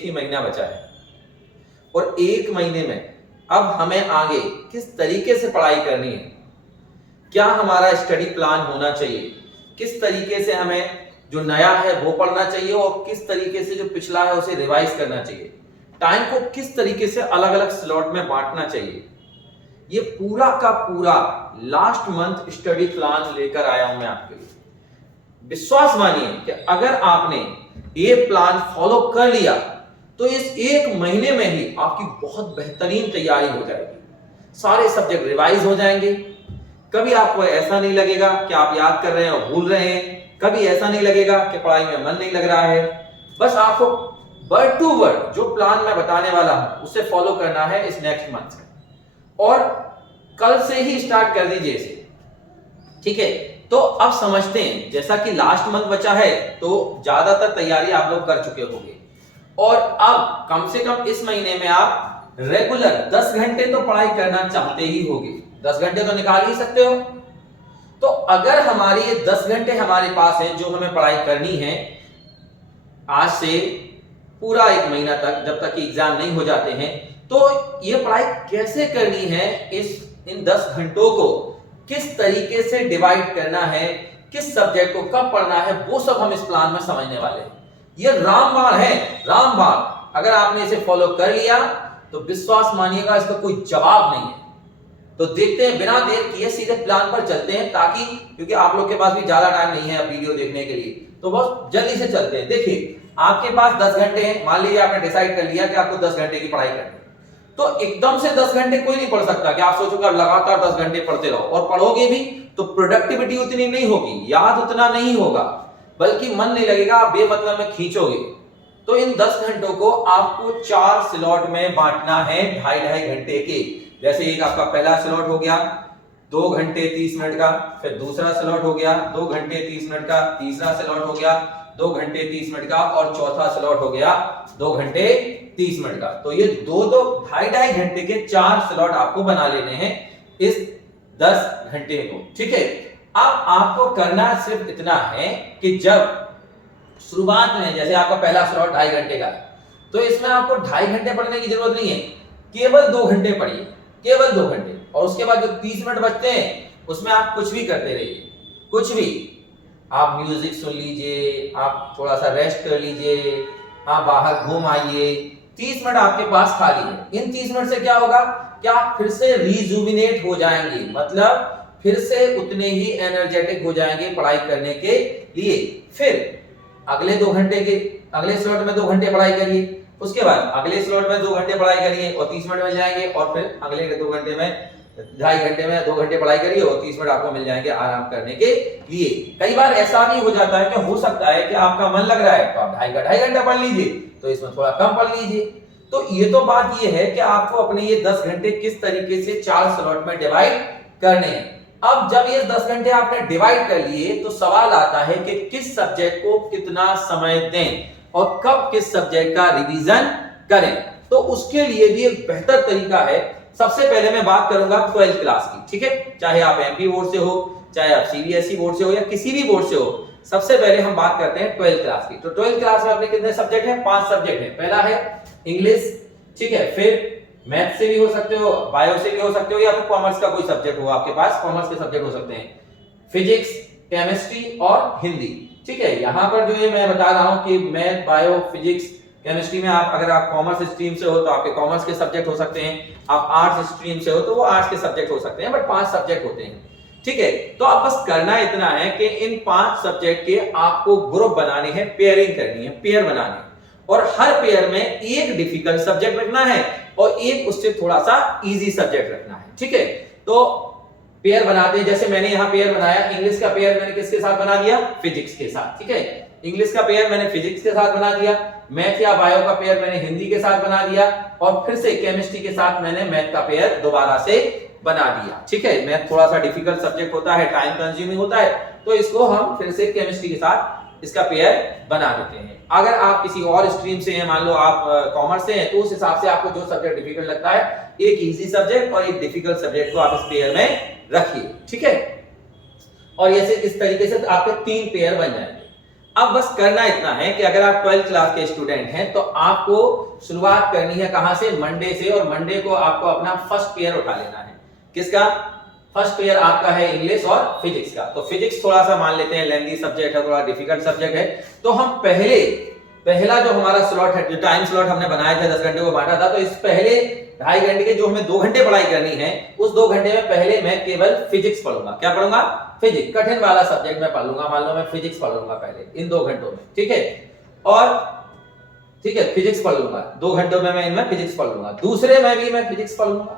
एक ही महीना बचा है और एक महीने में अब हमें आगे किस तरीके से पढ़ाई करनी है, क्या हमारा स्टडी प्लान होना चाहिए, किस तरीके से हमें जो नया है वो पढ़ना चाहिए और किस तरीके से जो पिछला है उसे रिवाइज करना चाहिए, टाइम को किस तरीके से अलग अलग स्लॉट में बांटना चाहिए, ये पूरा का पूरा लास्ट मंथ स्टडी प्लान लेकर आया हूं मैं आपके लिए। विश्वास मानिए कि अगर आपने ये प्लान फॉलो कर लिया तो इस एक महीने में ही आपकी बहुत बेहतरीन तैयारी हो जाएगी, सारे सब्जेक्ट रिवाइज हो जाएंगे। कभी आपको ऐसा नहीं लगेगा कि आप याद कर रहे हैं और भूल रहे हैं, कभी ऐसा नहीं लगेगा कि पढ़ाई में मन नहीं लग रहा है। बस आपको वर्ड टू वर्ड जो प्लान मैं बताने वाला हूं उसे फॉलो करना है इस नेक्स्ट मंथ में, और कल से ही स्टार्ट कर दीजिए इसे, ठीक है। तो अब समझते हैं, जैसा कि लास्ट मंथ बचा है तो ज्यादातर तैयारी आप लोग कर चुके होंगे और अब कम से कम इस महीने में आप रेगुलर 10 घंटे तो पढ़ाई करना चाहते ही होंगे, 10 घंटे तो निकाल ही सकते हो। तो अगर हमारी ये 10 घंटे हमारे पास हैं जो हमें पढ़ाई करनी है आज से पूरा एक महीना तक, जब तक कि एग्जाम नहीं हो जाते हैं, तो ये पढ़ाई कैसे करनी है, इन 10 घंटों को किस तरीके से डिवाइड करना है, किस सब्जेक्ट को कब पढ़ना है, वो सब हम इस प्लान में समझने वाले हैं। ये रामबाण है, रामबाण। अगर आपने इसे फॉलो कर लिया तो विश्वास मानिएगा इसका कोई जवाब नहीं है। तो देखते हैं, बिना देर किए सीधे प्लान पर चलते हैं, ताकि क्योंकि आप लोग के पास भी ज्यादा टाइम नहीं है वीडियो देखने के लिए, तो बहुत जल्दी से चलते हैं। देखिए, आपके पास 10 घंटे हैं, मान लीजिए आपने डिसाइड कर लिया कि आपको 10 घंटे की पढ़ाई करनी है, तो एकदम से 10 घंटे कोई नहीं पढ़ सकता कि आप सोचोगे अब लगातार 10 घंटे पढ़ते रहो, और पढ़ोगे भी तो प्रोडक्टिविटी उतनी नहीं होगी, याद उतना नहीं होगा, बल्कि मन नहीं लगेगा, आप बेमतलब में खींचोगे। तो इन 10 घंटों को आपको 4 स्लॉट में बांटना है, 2.5 घंटे के। जैसे एक आपका पहला स्लॉट हो गया 2 घंटे 30 मिनट का, फिर दूसरा स्लॉट हो गया 2 घंटे 30 मिनट का, तीसरा स्लॉट हो गया 2 घंटे 30 मिनट का, और चौथा स्लॉट हो गया 2 घंटे 30 मिनट का। तो ये 2-2 घंटे के 4 स्लॉट आपको बना लेने हैं इस 10 घंटे को, ठीक है। अब आपको करना सिर्फ इतना है कि जब शुरुआत में, जैसे आपका पहला स्लॉट 2.5 घंटे का है, तो इसमें आपको 2.5 घंटे पढ़ने की जरूरत नहीं है, केवल 2 घंटे पढ़िए, केवल 2 घंटे। और उसके बाद जो 30 मिनट बचते हैं उसमें आप कुछ भी करते रहिए, कुछ भी। आप म्यूजिक सुन लीजिए, आप थोड़ा सा रेस्ट कर लीजिए, आप बाहर घूम आइए, 30 मिनट आपके पास खाली है। इन 30 मिनट से क्या होगा कि आप फिर से रिजुविनेट हो जाएंगे, मतलब फिर से उतने ही एनर्जेटिक हो जाएंगे पढ़ाई करने के लिए। फिर अगले 2 घंटे के अगले स्लॉट में 2 घंटे पढ़ाई करिए, उसके बाद अगले स्लॉट में 2 घंटे पढ़ाई करिए और 30 मिनट मिल जाएंगे, और फिर अगले 2 घंटे में 2.5 घंटे में 2 घंटे पढ़ाई करिए और 30 मिनट आपको मिल जाएंगे आराम करने के लिए। कई बार ऐसा भी हो जाता है कि हो सकता है कि आपका मन लग रहा है तो आप 2.5 घंटा पढ़ लीजिए, तो इसमें थोड़ा कम पढ़ लीजिए। तो ये तो बात ये है कि आपको अपने ये 10 घंटे किस तरीके से 4 स्लॉट में डिवाइड करने हैं। अब जब ये 10 घंटे आपने डिवाइड कर लिए तो सवाल आता है कि किस सब्जेक्ट को कितना समय दें और कब किस सब्जेक्ट का रिवीजन करें। तो उसके लिए भी एक बेहतर तरीका है। सबसे पहले मैं बात करूंगा 12th क्लास की, ठीक है। चाहे आप एमपी बोर्ड से हो, चाहे आप सीबीएसई बोर्ड से हो या किसी भी बोर्ड से हो, सबसे पहले हम बात करते हैं 12th क्लास की। तो 12th क्लास में अपने कितने सब्जेक्ट हैं? 5 सब्जेक्ट हैं। पहला है इंग्लिश, ठीक है, फिर मैथ से भी हो सकते हो, बायो से भी हो सकते हो, या फिर कॉमर्स का कोई सब्जेक्ट हो आपके पास, कॉमर्स के सब्जेक्ट हो सकते हैं, फिजिक्स, केमिस्ट्री और हिंदी, ठीक है। यहां पर जो ये मैं बता रहा हूं कि मैथ, बायो, फिजिक्स, केमिस्ट्री में आप अगर आप कॉमर्स स्ट्रीम से हो तो आपके कॉमर्स के सब्जेक्ट हो सकते हैं, आप आर्ट्स स्ट्रीम से हो तो वो आर्ट्स के सब्जेक्ट हो सकते हैं, बट 5 सब्जेक्ट होते हैं, ठीक है। तो अब बस करना इतना है कि इन 5 सब्जेक्ट के आपको ग्रुप बनाने हैं, पेयरिंग करनी है, पेयर बनाने हैं, और हर पेयर में एक डिफिकल्ट सब्जेक्ट रखना है और एक उससे थोड़ा सा इजी सब्जेक्ट रखना है, ठीक है। तो पेयर बनाते हैं, जैसे मैंने यहाँ पेयर बनाया, इंग्लिश का पेयर मैंने किसके साथ बना दिया? फिजिक्स के साथ, ठीक है। इंग्लिश का पेयर मैंने फिजिक्स के साथ बना दिया, मैथ या बायो का पेयर मैंने हिंदी के साथ बना दिया, और फिर से केमिस्ट्री के साथ मैंने मैथ का पेयर दोबारा से बना दिया, ठीक है। मैथ थोड़ा सा डिफिकल्ट सब्जेक्ट होता है, टाइम कंज्यूमिंग होता है, तो इसको हम फिर से केमिस्ट्री के साथ इसका पेयर बना देते हैं। अगर आप किसी और स्ट्रीम से हैं, मान लो आप कॉमर्स से हैं, तो उस हिसाब से आपको जो सब्जेक्ट डिफिकल्ट लगता है, एक इजी सब्जेक्ट और एक डिफिकल्ट सब्जेक्ट को आप इस पेयर में रखिए, ठीक है। और ऐसे इस तरीके से आपके 3 पेयर बन जाएंगे। अब बस करना इतना है कि अगर आप 12th क्लास के स्टूडेंट हैं तो आपको शुरुआत करनी है कहां से, मंडे से, और मंडे को आपको अपना फर्स्ट पेयर उठा लेना है। किसका? फर्स्ट पेयर आपका है इंग्लिश और फिजिक्स का। तो फिजिक्स थोड़ा सा मान लेते हैं लेंथी सब्जेक्ट है, थोड़ा डिफिकल्ट सब्जेक्ट है, तो हम पहला जो हमारा स्लॉट है, जो टाइम स्लॉट हमने बनाया था 10 घंटे को बांटा था, तो इस पहले 2.5 घंटे के जो हमें 2 घंटे पढ़ाई करनी है, उस 2 घंटे में पहले मैं केवल फिजिक्स पढ़ूंगा। क्या पढ़ूंगा? फिजिक्स। कठिन वाला सब्जेक्ट मैं पढ़ लूंगा, मान लो मैं फिजिक्स पढ़ लूंगा पहले इन 2 घंटों में, ठीक है। और ठीक है, फिजिक्स पढ़ लूंगा 2 घंटों में, मैं इनमें फिजिक्स पढ़ लूंगा। दूसरे में भी मैं फिजिक्स पढ़ लूंगा,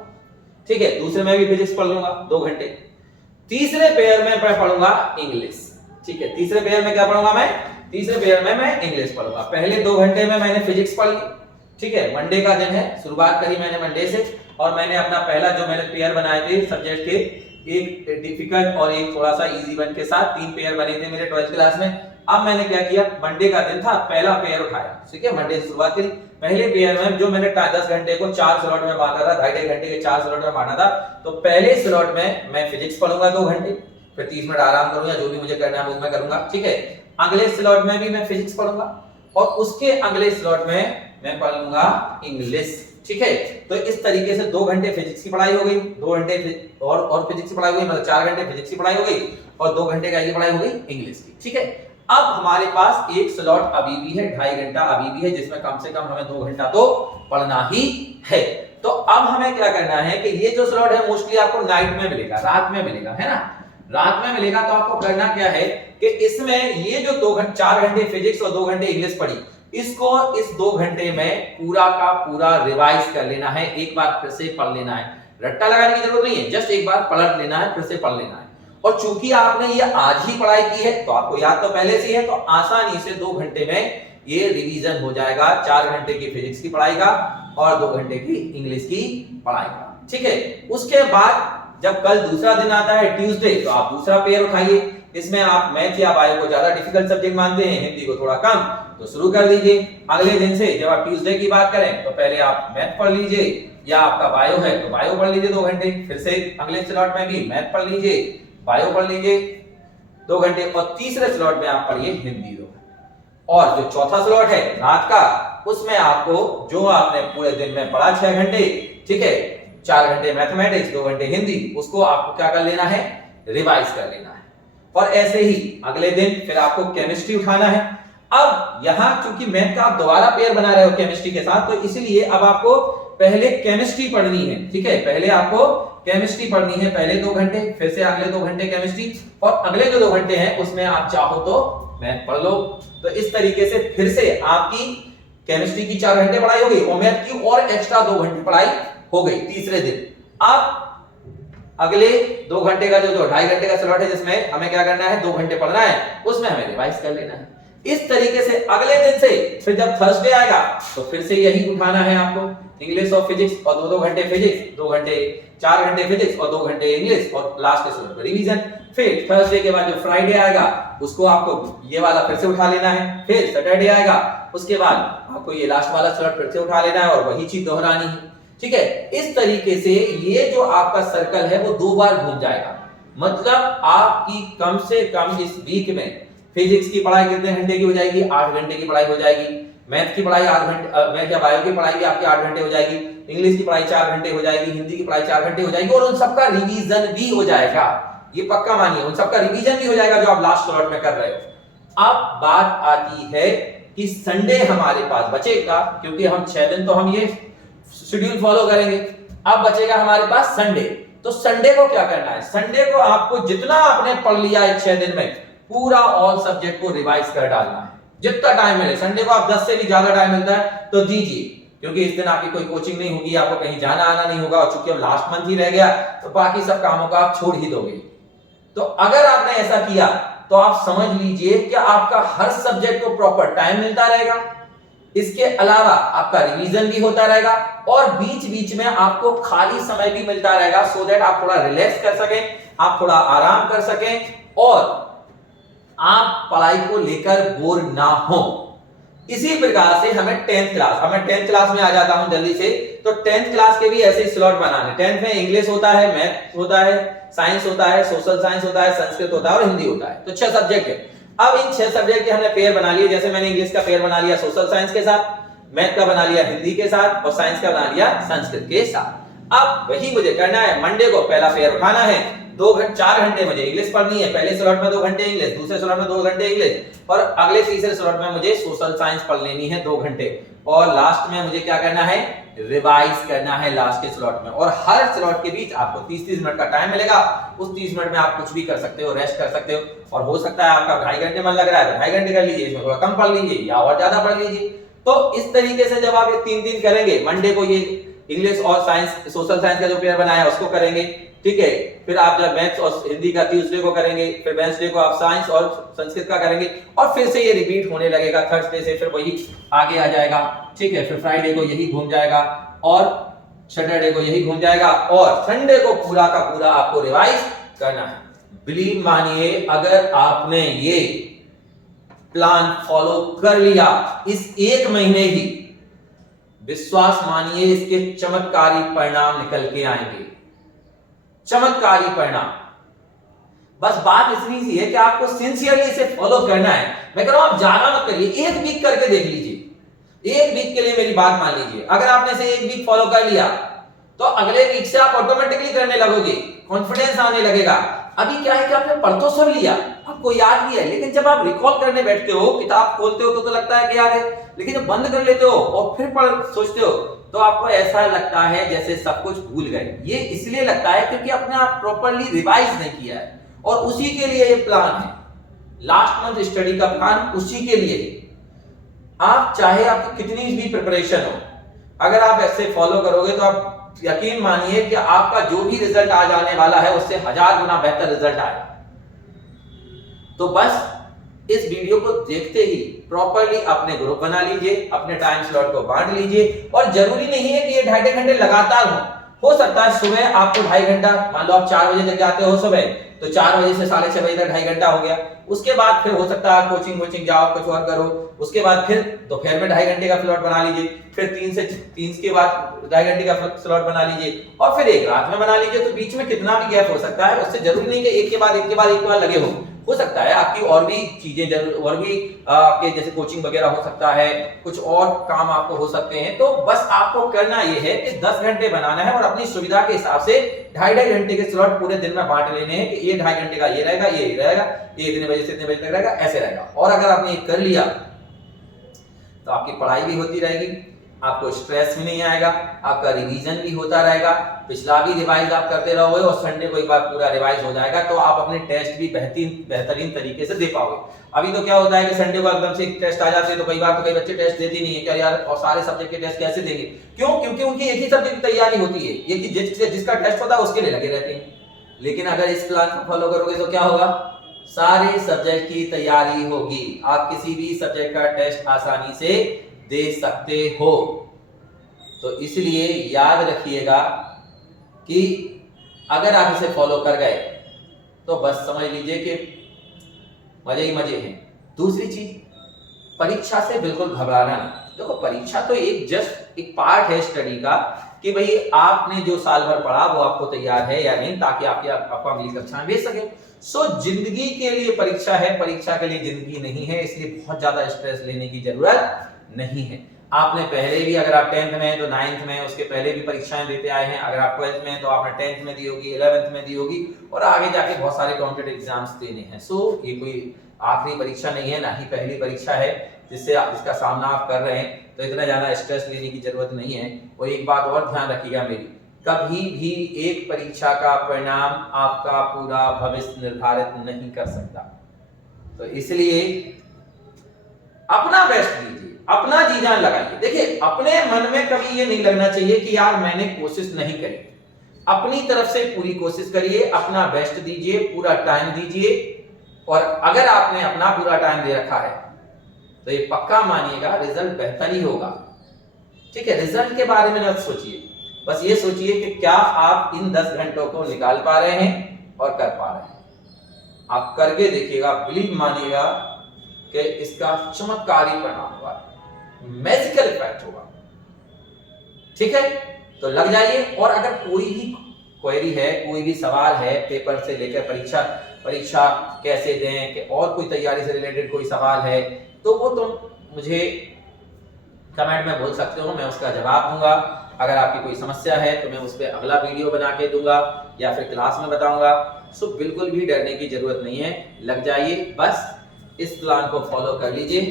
ठीक है, दूसरे में भी फिजिक्स पढ़ लूंगा 2 घंटे। तीसरे पेयर में मैं पढ़ूंगा इंग्लिश, ठीक है। तीसरे पेयर में क्या पढ़ूंगा मैं? तीसरे पेयर में मैं इंग्लिश पढ़ूंगा। पहले 2 घंटे में मैंने फिजिक्स पढ़ ली, ठीक है, मंडे का दिन है, शुरुआत करी मैंने मंडे से, और मैंने अपना पहला जो मैंने पेयर बनाए थे सब्जेक्ट के, एक डिफिकल्ट और एक थोड़ा सा इजी वन के साथ 3 पेयर बने थे मेरे 12th क्लास में। अब मैंने क्या किया, मंडे का दिन था, पहला पेयर उठाया, ठीक है, मंडे से शुरुआत करी। पहले पेयर में जो मैंने 10 घंटे को 4 स्लॉट में बांटा था, 2.5 घंटे के 4 स्लॉट में बांटा था, तो पहले स्लॉट में मैं फिजिक्स पढ़ूंगा 2 घंटे, फिर 30 मिनट आराम करूंगा, जो भी मुझे करना है वो मैं करूंगा, ठीक है। अगले स्लॉट में भी मैं फिजिक्स पढ़ूंगा, और उसके अगले स्लॉट में मैं पढ़ूंगा इंग्लिश, ठीक है। तो इस तरीके से 2 घंटे फिजिक्स की पढ़ाई हो गई, 2 घंटे और फिजिक्स की पढ़ाई हो गई, मतलब 4 घंटे फिजिक्स की पढ़ाई हो गई, और 2 घंटे की पढ़ाई हो गई इंग्लिश की, ठीक है। अब हमारे पास एक स्लॉट अभी भी है, 2.5 घंटा अभी भी है, जिसमें कम से कम हमें 2 घंटा तो पढ़ना ही है। तो अब हमें क्या करना है कि ये जो स्लॉट है मोस्टली आपको नाइट में मिलेगा, रात में मिलेगा, है ना, रात में मिलेगा। तो आपको करना क्या है कि इसमें ये जो 4 घंटे फिजिक्स और 2 घंटे इंग्लिश पढ़ी, इसको इस 2 घंटे में पूरा का पूरा रिवाइज कर लेना है, एक बार फिर से पढ़ लेना है। रट्टा लगाने की जरूरत नहीं है, जस्ट एक बार पलट लेना है, फिर से पढ़ लेना है। और चूंकि आपने ये आज ही पढ़ाई की है तो आपको याद तो पहले से है, तो आसानी से 2 घंटे में ये रिवीजन हो जाएगा, 4 घंटे की फिजिक्स की पढ़ाई का और 2 घंटे की इंग्लिश की पढ़ाई का, ठीक है। उसके बाद जब कल दूसरा दिन आता है ट्यूसडे, तो आप दूसरा पेयर उठाइए। इसमें आप मैथ या बायो को ज्यादा डिफिकल्ट सब्जेक्ट मानते हैं, हिंदी को थोड़ा कम, तो शुरू कर दीजिए। अगले दिन से जब आप ट्यूसडे की बात करें तो पहले आप मैथ पढ़ लीजिए, या आपका बायो है तो बायो पढ़ लीजिए 2 घंटे, फिर से अगले स्लॉट में भी मैथ पढ़ लीजिए, बायो पढ़ लीजिए 2 घंटे, और तीसरे स्लॉट में आप पढ़िए हिंदी 2 घंटे। और जो चौथा स्लॉट है रात का, उसमें आपको जो आपने पूरे दिन में पढ़ा 6 घंटे, ठीक है, 4 घंटे मैथमेटिक्स, 2 घंटे हिंदी, उसको आपको क्या कर लेना है, रिवाइज कर लेना है। और ऐसे ही अगले दिन फिर आपको केमिस्ट्री उठाना है। अब यहां चूंकि मैथ का आप दोबारा पेयर बना रहे हो केमिस्ट्री के साथ, तो इसलिए अब आपको पहले केमिस्ट्री पढ़नी है, ठीक है, पहले आपको केमिस्ट्री पढ़नी है, पहले 2 घंटे, फिर से अगले 2 घंटे केमिस्ट्री, और अगले जो 2 घंटे हैं उसमें आप चाहो तो मैथ पढ़ लो। तो इस तरीके से फिर से आपकी केमिस्ट्री की 4 घंटे पढ़ाई हो गई, और मैथ की और एक्स्ट्रा 2 घंटे पढ़ाई हो गई तीसरे दिन। अब अगले 2 घंटे का जो 2.5 घंटे का स्लॉट है, जिसमें हमें क्या करना है, 2 घंटे पढ़ना है, उसमें हमें रिवाइज कर लेना है। इस तरीके से अगले दिन से फिर जब थर्सडे आएगा तो फिर से यही उठाना है आपको, इंग्लिश और फिजिक्स, और 2 घंटे फिजिक्स, 2 घंटे 4 घंटे फिजिक्स और 2 घंटे इंग्लिश, और लास्ट के स्लॉट पर रिवीजन। फिर थर्सडे के बाद जो फ्राइडे आएगा उसको आपको ये वाला फिर से उठा लेना है। फिर सैटरडे आएगा, उसके बाद आपको ये लास्ट वाला स्लॉट फिर से उठा लेना है, और वही चीज दोहरानी है, ठीक है। इस तरीके से ये जो आपका सर्कल है वो 2 बार घूम जाएगा। मतलब आपकी कम से कम इस वीक में फिजिक्स की पढ़ाई कितने घंटे की हो जाएगी, 8 घंटे की पढ़ाई हो जाएगी। मैथ की पढ़ाई 8 घंटे, मैथ या बायो की पढ़ाई भी आपकी 8 घंटे हो जाएगी। इंग्लिश की पढ़ाई 4 घंटे हो जाएगी, हिंदी की पढ़ाई 4 घंटे हो जाएगी, और उन सबका रिवीजन भी हो जाएगा। ये पक्का मानिए, उन सबका रिवीजन भी हो जाएगा जो आप लास्ट स्लॉट में कर रहे हो। अब बात आती है कि संडे हमारे पास बचेगा, क्योंकि हम 6 दिन तो हम ये शेड्यूल फॉलो करेंगे। अब बचेगा हमारे पास संडे। तो संडे को क्या करना है, संडे को आपको जितना आपने पढ़ लिया है 6 दिन में, पूरा ऑल सब्जेक्ट को रिवाइज कर डालना है। जितना टाइम मिले, संडे को आप 10 से भी ज्यादा टाइम मिलता है तो दीजिए, क्योंकि इस दिन आपकी कोई कोचिंग नहीं होगी, आपको कहीं जाना आना नहीं होगा, और चूंकि अब लास्ट मंथ ही रह गया तो बाकी सब कामों को आप छोड़ ही दोगे। तो अगर आपने ऐसा किया तो आप समझ लीजिए कि आपका हर सब्जेक्ट को प्रॉपर टाइम मिलता रहेगा, इसके अलावा आपका रिवीजन भी होता रहेगा, और बीच बीच में आपको खाली समय भी मिलता रहेगा, सो दैट आप थोड़ा रिलैक्स कर सकें, आप थोड़ा आराम कर सकें, और आप पढ़ाई को लेकर बोर ना हो। इसी प्रकार से हमें 10th क्लास में आ जाता हूं जल्दी से। तो 10th क्लास के भी ऐसे स्लॉट बनाने। 10th में इंग्लिश होता है, मैथ होता है, साइंस होता है, सोशल साइंस होता है, संस्कृत होता है और हिंदी होता है। तो 6 सब्जेक्ट है। अब इन 6 सब्जेक्ट के हमने पेयर बना लिए, जैसे मैंने इंग्लिश का पेयर बना लिया सोशल साइंस के साथ, मैथ का बना लिया हिंदी के साथ और साइंस का बना लिया संस्कृत के साथ। अब वही मुझे करना है, मंडे को पहला पेयर उठाना है, 4 घंटे मुझे इंग्लिश पढ़नी है, पहले स्लॉट में 2 घंटे इंग्लिश, दूसरे स्लॉट में 2 घंटे इंग्लिश और अगले तीसरे स्लॉट में मुझे सोशल साइंस पढ़ लेनी है 2 घंटे और लास्ट में मुझे क्या करना है, रिवाइज करना है लास्ट के स्लॉट में। और हर स्लॉट के बीच आपको 30-30 मिनट का टाइम मिलेगा, उस 30 मिनट में आप कुछ भी कर सकते हो, रेस्ट कर सकते हो और हो सकता है आपका 2.5 घंटे मन लग रहा है तो 2.5 घंटे कर लीजिए, इसमें थोड़ा कम पढ़ लीजिए या और ज्यादा पढ़ लीजिए। तो इस तरीके से जब आप ये 3 करेंगे, मंडे को ये इंग्लिश और साइंस सोशल साइंस का जो पेयर बनाया उसको करेंगे, ठीक है, फिर आप जब मैथ्स और हिंदी का ट्यूसडे को करेंगे, फिर वेडनेसडे को आप साइंस और संस्कृत का करेंगे और फिर से ये रिपीट होने लगेगा, थर्सडे से फिर वही आगे आ जाएगा, ठीक है, फिर फ्राइडे को यही घूम जाएगा और सैटरडे को यही घूम जाएगा और संडे को पूरा का पूरा आपको रिवाइज करना है। बिलीव मानिए, अगर आपने ये प्लान फॉलो कर लिया इस 1 महीने ही, विश्वास मानिए इसके चमत्कारी परिणाम निकल के आएंगे, चमत्कारी परिणाम। बस बात इतनी सी है कि आपको सिंसियरली इसे फॉलो करना है। मैं कह रहा हूं आप ज्यादा मत करिए, 1 वीक करके देख लीजिए, 1 वीक के लिए मेरी बात मान लीजिए। अगर आपने इसे 1 वीक फॉलो कर लिया तो अगले वीक से आप ऑटोमेटिकली करने लगोगे, कॉन्फिडेंस आने लगेगा। अभी क्या है कि आपने पढ़ तो सब लिया, आपको याद भी है, लेकिन जब आप रिकॉल करने बैठते हो, किताब खोलते हो तो लगता है कि याद है, लेकिन जब बंद कर लेते हो और फिर पढ़ सोचते हो तो आपको ऐसा लगता है जैसे सब कुछ भूल गए। ये इसलिए लगता है क्योंकि आपने आप प्रॉपर्ली रिवाइज नहीं किया है और उसी के लिए ये प्लान है, लास्ट मंथ स्टडी का प्लान उसी के लिए। आप चाहे आपकी कितनी भी प्रिपरेशन हो, अगर आप ऐसे फॉलो करोगे तो आप यकीन मानिए कि आपका जो भी रिजल्ट आ जाने वाला है उससे 1000 गुना बेहतर रिजल्ट आएगा। तो बस इस वीडियो को देखते ही प्रॉपर्ली अपने ग्रुप बना लीजिए, अपने टाइम स्लॉट को बांट लीजिए और जरूरी नहीं है कि ये 2.5 घंटे लगातार हो सकता है सुबह आपको 2.5 घंटा, मान लो आप 4 बजे तक जाते हो सुबह, तो 4 बजे से 6:30 बजे तक 2.5 घंटा हो गया। उसके बाद फिर हो सकता है कोचिंग जाओ, कुछ और करो, उसके बाद फिर दोपहर में 2.5 घंटे का स्लॉट बना लीजिए, फिर 3 के बाद 2.5 घंटे का स्लॉट बना लीजिए और फिर एक रात में बना लीजिए। तो बीच में कितना भी गैप हो सकता है, उससे जरूरी नहीं कि एक के बाद लगे हो सकता है आपकी और भी चीजें और भी आपके जैसे कोचिंग वगैरह हो सकता है, कुछ और काम आपको हो सकते हैं। तो बस आपको करना ये है कि 10 घंटे बनाना है और अपनी सुविधा के हिसाब से 2.5 घंटे के स्लॉट पूरे दिन में बांट लेने हैं कि ये 2.5 घंटे का ये रहेगा, ये रहेगा, ये इतने बजे से इतने बजे तक रहेगा, ऐसे रहेगा। और अगर आपने कर लिया तो आपकी पढ़ाई भी होती रहेगी, आपको स्ट्रेस भी नहीं आएगा, आपका रिवीजन भी होता रहेगा, पिछला भी रिवाइज आप करते रहोगे और संडे को एक बार पूरा रिवाइज हो जाएगा तो आप अपने टेस्ट भी बेहतरीन तरीके से दे पाओगे। अभी तो क्या होता है कि संडे को एकदम से टेस्ट आ जाते हैं तो कई बार तो कई बच्चे टेस्ट देते नहीं है, क्या यार और सारे सब्जेक्ट के टेस्ट कैसे देंगे, क्यों? क्योंकि उनकी एक ही सब्जेक्ट की तैयारी होती है, एक ही जिसका टेस्ट होता है उसके लिए लगे रहते हैं। लेकिन अगर इस प्लान को फॉलो करोगे तो क्या होगा, सारे सब्जेक्ट की तैयारी होगी, आप किसी भी सब्जेक्ट का टेस्ट आसानी से दे सकते हो। तो इसलिए याद रखिएगा कि अगर आप इसे फॉलो कर गए तो बस समझ लीजिए कि मजे ही मजे हैं। दूसरी चीज, परीक्षा से बिल्कुल घबराना नहीं। देखो परीक्षा तो एक पार्ट है स्टडी का कि भाई आपने जो साल भर पढ़ा वो आपको तैयार है या नहीं, ताकि आपको अगली कक्षा में भेज सके। सो जिंदगी के लिए परीक्षा है, परीक्षा के लिए जिंदगी नहीं है, इसलिए बहुत ज्यादा स्ट्रेस लेने की जरूरत नहीं है। आपने पहले भी, अगर आप 10th में हैं तो 9th में, उसके पहले भी परीक्षाएं देते आए हैं। अगर आप 12th में हैं तो आपने 10th में दी होगी, 11th में दी होगी और आगे जाके बहुत सारे कॉम्पिटिटिव एग्जाम्स देने हैं। सो ये कोई आखिरी परीक्षा नहीं है, ना ही पहली परीक्षा है जिसका सामना आप कर रहे हैं, तो इतना ज्यादा स्ट्रेस लेने की जरूरत नहीं है। और एक बात और ध्यान रखिएगा मेरी, कभी भी एक परीक्षा का परिणाम आपका पूरा भविष्य निर्धारित नहीं कर सकता। तो इसलिए अपना बेस्ट दीजिए, अपना जी जान लगाइए। देखिए अपने मन में कभी ये नहीं लगना चाहिए कि यार मैंने कोशिश नहीं करी। अपनी तरफ से पूरी कोशिश करिए, अपना बेस्ट दीजिए, पूरा टाइम दीजिए। और अगर आपने अपना पूरा टाइम दे रखा है तो ये पक्का मानिएगा रिजल्ट बेहतर ही होगा। ठीक है, रिजल्ट के बारे में मत सोचिए, बस ये सोचिए कि क्या आप इन 10 घंटों को निकाल पा रहे हैं और कर पा रहे हैं। आप करके देखिएगा, बिलीव मानिएगा कि इसका चमत्कारी परिणाम होगा, मैजिकल इफेक्ट होगा। ठीक है, तो लग जाइए। और अगर कोई भी क्वेरी है, कोई भी सवाल है पेपर से लेकर परीक्षा परीक्षा कैसे दें, कि और कोई तैयारी से रिलेटेड कोई सवाल है तो वो तुम मुझे कमेंट में बोल सकते हो, मैं उसका जवाब दूंगा। अगर आपकी कोई समस्या है तो मैं उस पर अगला वीडियो बना के दूंगा या फिर क्लास में बताऊंगा। सो बिल्कुल भी डरने की जरूरत नहीं है, लग जाइए, बस इस प्लान को फॉलो कर लीजिए,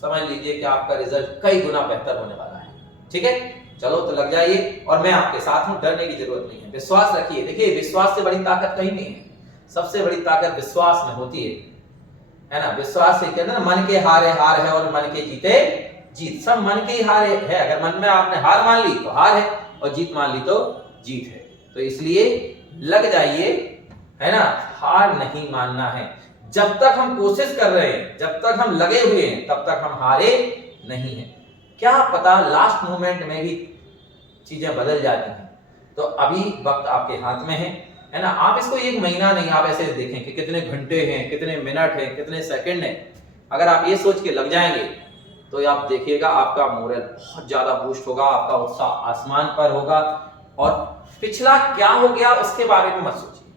समझ लीजिए कि आपका रिजल्ट कई गुना बेहतर होने वाला है। ठीक है, चलो तो लग जाइए, और मैं आपके साथ हूं, डरने की जरूरत नहीं है, विश्वास रखिए। देखिए, विश्वास से बड़ी ताकत कहीं नहीं है, सबसे बड़ी ताकत विश्वास में होती है ना। विश्वास से कहते हैं ना, मन के हारे हार है और मन के जीते जीत। सब मन के ही हारे है, अगर मन में आपने हार मान ली तो हार है, और जीत मान ली तो जीत है। तो इसलिए लग जाइए, है ना, हार नहीं मानना है। जब तक हम कोशिश कर रहे हैं, जब तक हम लगे हुए हैं, तब तक हम हारे नहीं हैं। क्या पता लास्ट मोमेंट में भी चीजें बदल जाती हैं। तो अभी वक्त आपके हाथ में है ना। आप इसको एक महीना नहीं, आप ऐसे देखें कि कितने घंटे हैं, कितने मिनट हैं, कितने सेकंड हैं। अगर आप ये सोच के लग जाएंगे तो आप देखिएगा आपका मोरल बहुत ज्यादा बूस्ट होगा, आपका उत्साह आसमान पर होगा। और पिछला क्या हो गया उसके बारे में मत सोचिए,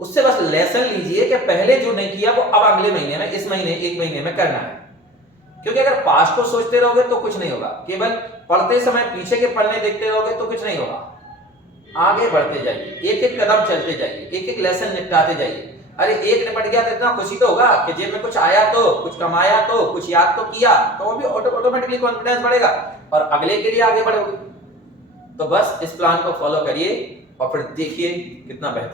उससे बस लेसन लीजिए कि पहले जो नहीं किया वो अब अगले महीने में, इस महीने, एक महीने में करना है। क्योंकि अगर पास्ट को सोचते रहोगे तो कुछ नहीं होगा, केवल पढ़ते समय पीछे के पन्ने देखते रहोगे तो कुछ नहीं होगा। आगे बढ़ते जाइए, एक एक कदम चलते जाइए, एक एक लेसन निपटाते जाइए। अरे एक निपट गया तो इतना खुशी तो होगा कि जेब में कुछ आया, तो कुछ कमाया, तो कुछ याद तो किया, तो वो भी ऑटोमेटिकली कॉन्फिडेंस बढ़ेगा और अगले के लिए आगे बढ़ोगे। तो बस इस प्लान को फॉलो करिए और फिर देखिए कितना बेहतर